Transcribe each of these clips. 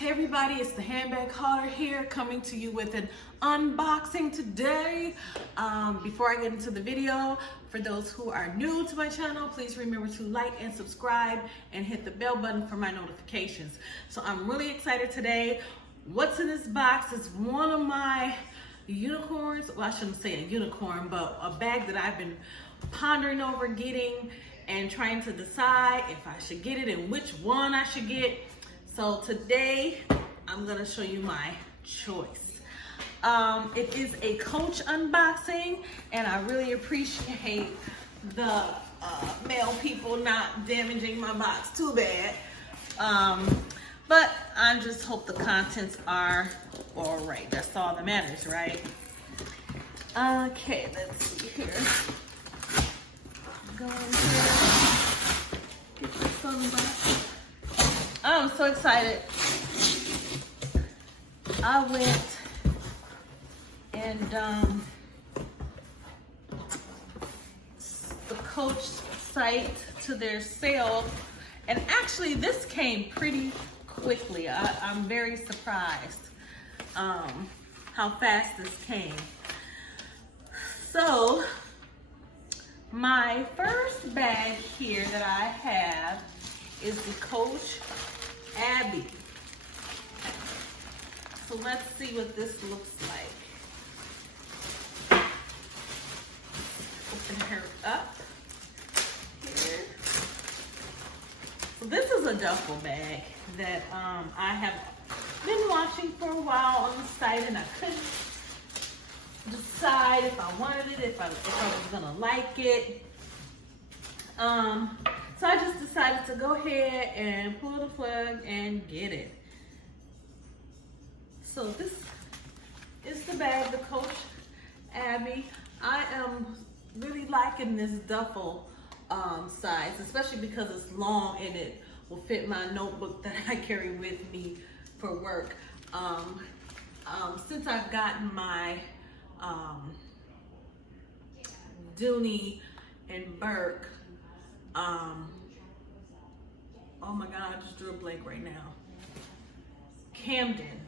Hey everybody, it's the handbag hauler here, coming to you with an unboxing today. Before I get into the video, for those who are new to my channel, please remember to like and subscribe and hit the bell button for my notifications. So I'm really excited today. What's in this box is one of my unicorns. Well, I shouldn't say a unicorn, but a bag that I've been pondering over getting and trying to decide if I should get it and which one I should get. So today I'm gonna show you my choice. It is a Coach unboxing, and I really appreciate the mail people not damaging my box too bad. But I just hope the contents are all right. That's all that matters, right? Okay, let's see here. Go in here. Get this unboxed. I'm so excited. I went and the Coach site to their sale, and actually this came pretty quickly. I'm very surprised how fast this came. So my first bag here that I have is the Coach Abby. So let's see what this looks like. Open her up here. So this is a duffel bag that I have been watching for a while on the site, and I couldn't decide if I wanted it, if I was gonna like it. So I just decided to go ahead and pull the plug and get it. So this is the bag, the Coach Abby. I am really liking this duffel size, especially because it's long and it will fit my notebook that I carry with me for work. Since I've gotten my Dooney and Burke, oh my God, I just drew a blank right now. Camden.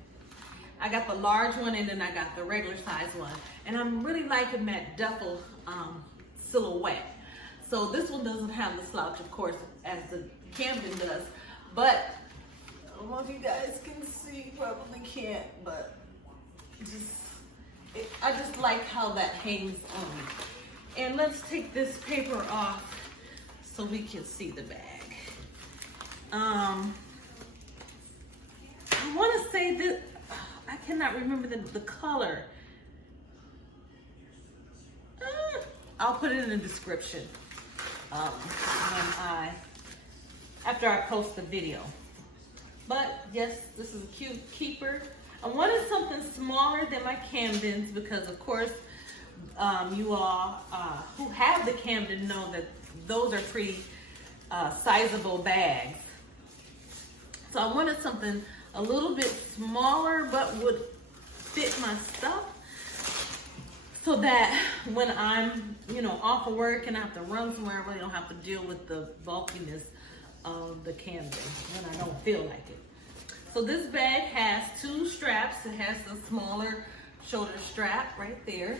I got the large one, and then I got the regular size one. And I'm really liking that duffel silhouette. So this one doesn't have the slouch, of course, as the Camden does. But I don't know if you guys can see, probably can't, but I just like how that hangs on. And let's take this paper off so we can see the bag. I want to say that I cannot remember the color. I'll put it in the description after I post the video. But yes, this is a cute keeper. I wanted something smaller than my Camdens because, of course, you all who have the Camden know that those are pretty sizable bags. So I wanted something a little bit smaller but would fit my stuff, so that when I'm, off of work and I have to run somewhere, I really don't have to deal with the bulkiness of the Camden when I don't feel like it. So this bag has two straps. It has the smaller shoulder strap right there,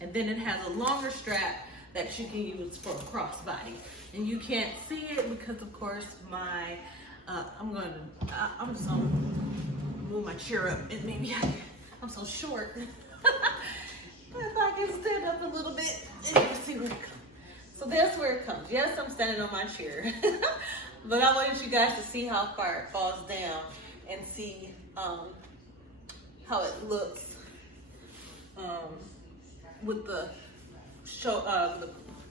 and then it has a longer strap that you can use for a crossbody. And you can't see it because, of course, my I'm just gonna move my chair up, and maybe I'm so short. If I can stand up a little bit, and you can see where it comes. So that's where it comes. Yes, I'm standing on my chair, but I want you guys to see how far it falls down and see how it looks with the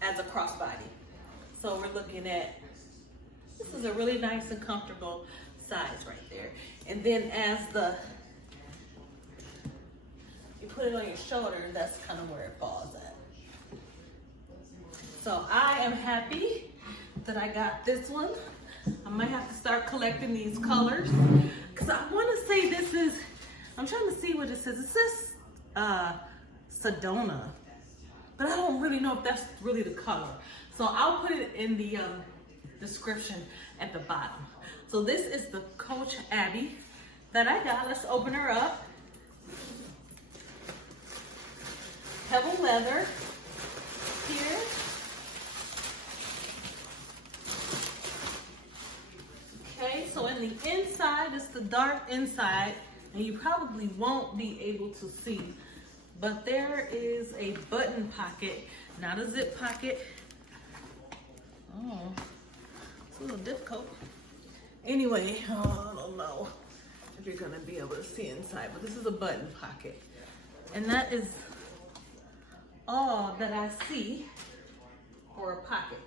as a crossbody. So we're looking at, this is a really nice and comfortable size right there. And then as you put it on your shoulder, that's kind of where it falls at. So I am happy that I got this one. I might have to start collecting these colors, because I want to say this is, I'm trying to see what it says. It says Sedona, but I don't really know if that's really the color. So I'll put it in the description at the bottom. So this is the Coach Abby that I got. Let's open her up. Pebble leather here. Okay, so in the inside, it's the dark inside, and you probably won't be able to see, but there is a button pocket, not a zip pocket. Oh, it's a little difficult. Anyway, I don't know if you're gonna be able to see inside, but this is a button pocket. And that is all that I see for a pocket.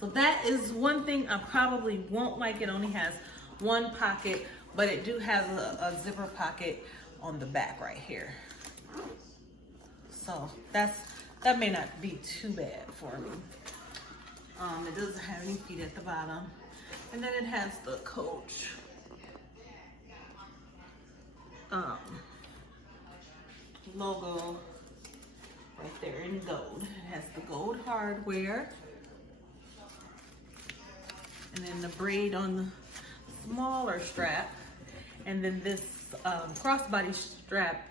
So that is one thing I probably won't like. It only has one pocket, but it do have a zipper pocket on the back right here. So that may not be too bad for me. It doesn't have any feet at the bottom. And then it has the Coach logo right there in gold. It has the gold hardware. And then the braid on the smaller strap. And then this crossbody strap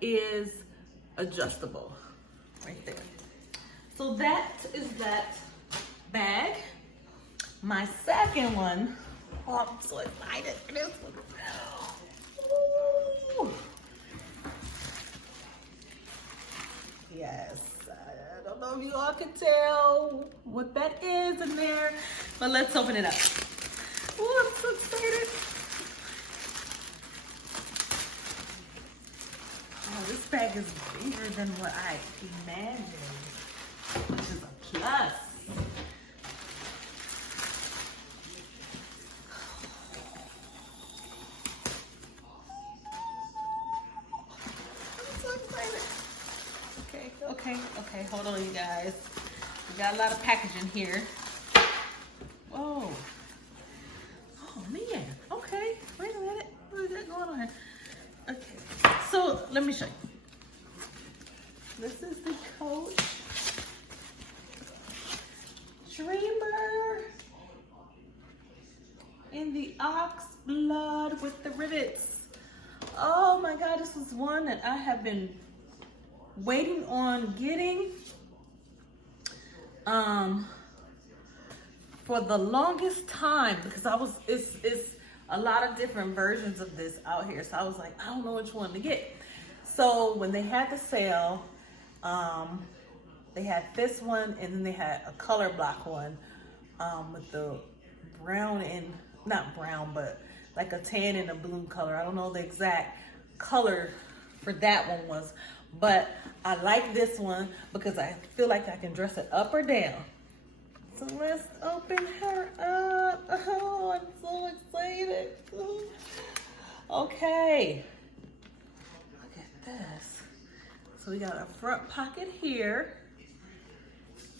is adjustable right there. So that is that bag. My second one, oh, I'm so excited for this one. Ooh. Yes, I don't know if you all can tell what that is in there, but let's open it up. Oh, I'm so excited. Oh, this bag is bigger than what I imagined, which is a plus. Okay, hold on, you guys. We got a lot of packaging here. Whoa. Oh, man. Okay, wait a minute. What is that going on here? Okay, so let me show you. This is the Coach Dreamer in the Oxblood with the rivets. Oh my God, this is one that I have been waiting on getting for the longest time, because it's a lot of different versions of this out here, so I was like, I don't know which one to get. So when they had the sale, they had this one, and then they had a color block one with the brown and not brown, but like a tan and a blue color. I don't know the exact color for that one was, but I like this one because I feel like I can dress it up or down. So let's open her up. Oh, I'm so excited. Okay. Look at this. So we got a front pocket here.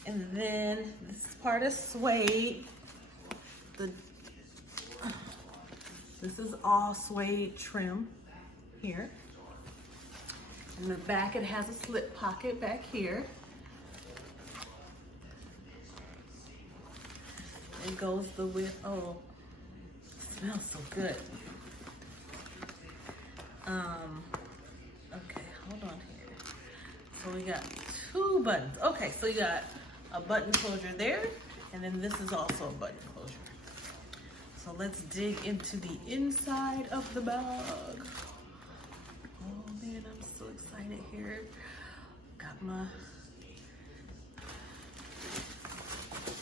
And then this part is suede. This is all suede trim here. In the back, it has a slip pocket back here. It goes the width. Oh, it smells so good. Okay, hold on here. So we got two buttons. Okay, so you got a button closure there, and then this is also a button closure. So let's dig into the inside of the bag. Oh man, I'm so excited here. Got my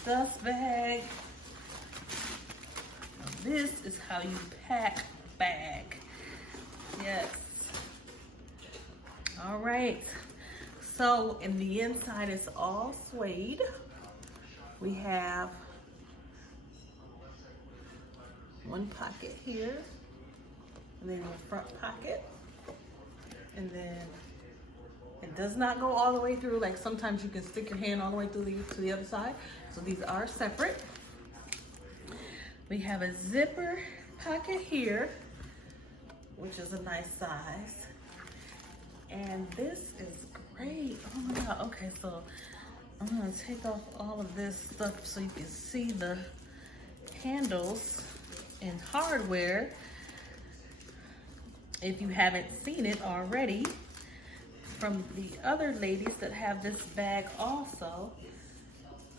dust bag. Now this is how you pack a bag. Yes. All right. So in the inside, it's all suede. We have one pocket here, and then the front pocket. And then it does not go all the way through. Like sometimes you can stick your hand all the way through to the other side. So these are separate. We have a zipper pocket here, which is a nice size. And this is great. Oh my God. Okay, so I'm gonna take off all of this stuff so you can see the handles and hardware. if you haven't seen it already from the other ladies that have this bag also.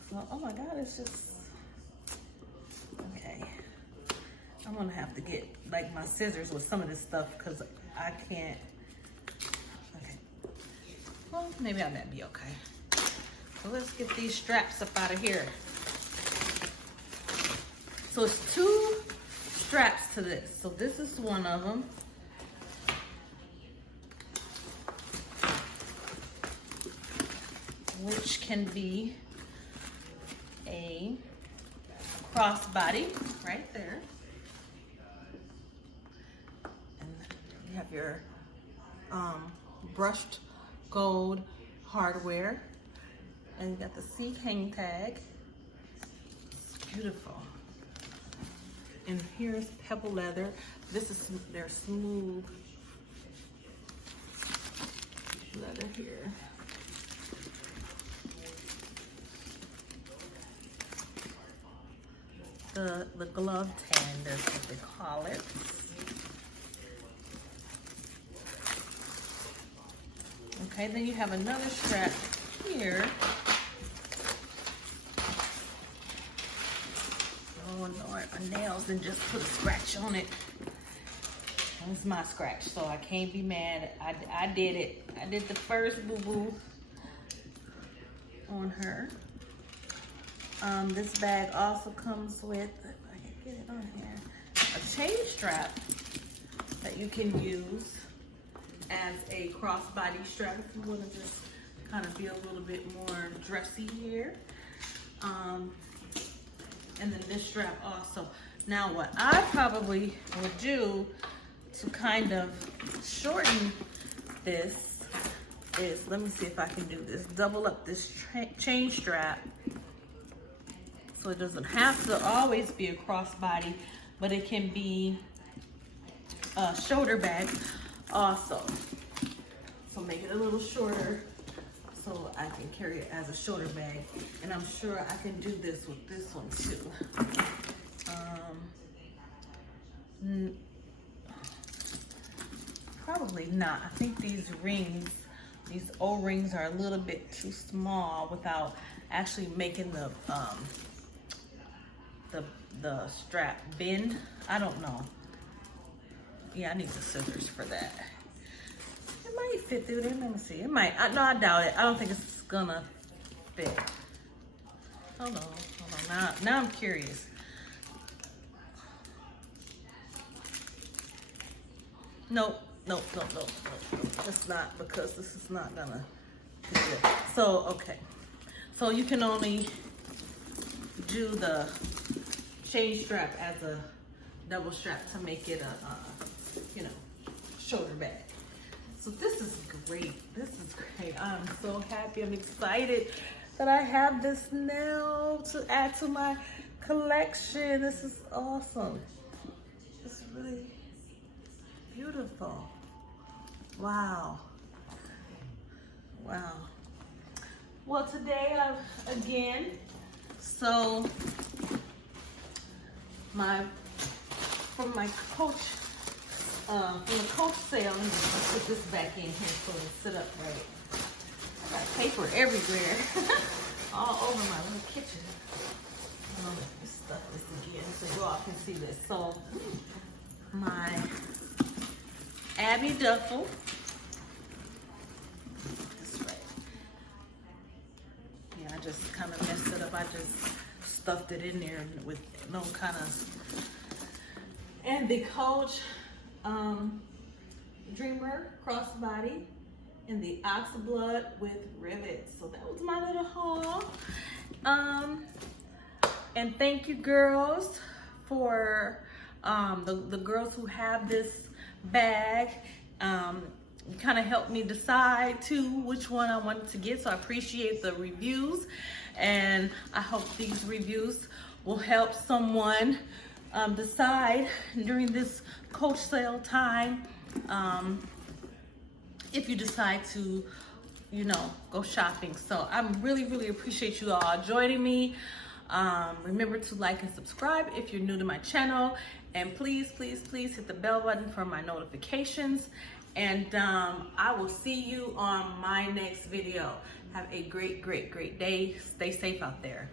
So, oh my God, it's just, okay. I'm gonna have to get like my scissors with some of this stuff because I can't. Okay. Well, maybe I might be okay. So let's get these straps up out of here. So it's 2 straps to this. So this is one of them. Which can be a crossbody right there. And you have your brushed gold hardware. And you got the C hang tag. It's beautiful. And here's pebble leather. This is their smooth leather here. The Glovetanned, that's what they call it. Okay, then you have another strap here. Oh Lord, my nails and just put a scratch on it. It's my scratch, so I can't be mad. I did it. I did the first boo-boo on her. This bag also comes with, if I can get it on here, a chain strap that you can use as a crossbody strap if you want to just kind of be a little bit more dressy here. And then this strap also. Now what I probably would do to kind of shorten this is, let me see if I can do this, double up this chain strap so it doesn't have to always be a crossbody, but it can be a shoulder bag also. So make it a little shorter so I can carry it as a shoulder bag. And I'm sure I can do this with this one too. Probably not. I think these rings, these O-rings are a little bit too small without actually making the strap bend. I don't know. Yeah, I need the scissors for that. It might fit through there. Let me see. It might. No, I doubt it. I don't think it's gonna fit. Hold on. Now I'm curious. Nope. It's not, because this is not gonna be good. So, okay. So you can only do the chain strap as a double strap to make it a, shoulder bag. So this is great. This is great. I'm so happy. I'm excited that I have this now to add to my collection. This is awesome. It's really beautiful. Wow. Well, today from my coach, from the coach sale, let me just put this back in here so it'll sit up right. I got paper everywhere, all over my little kitchen. Let me stuff this again so you all can see this. So, my Abby Duffle. That's right. Yeah, I just kind of messed it up. I just stuffed it in there with no kind of. And the Coach Dreamer crossbody and the Oxblood with Rivets. So that was my little haul. And thank you, girls, for the girls who have this bag. You kind of helped me decide too which one I wanted to get, so I appreciate the reviews, and I hope these reviews will help someone decide during this coach sale time, if you decide to go shopping. So I really appreciate you all joining me. Remember to like and subscribe if you're new to my channel, And please, please, please hit the bell button for my notifications. And I will see you on my next video. Have a great, great, great day. Stay safe out there.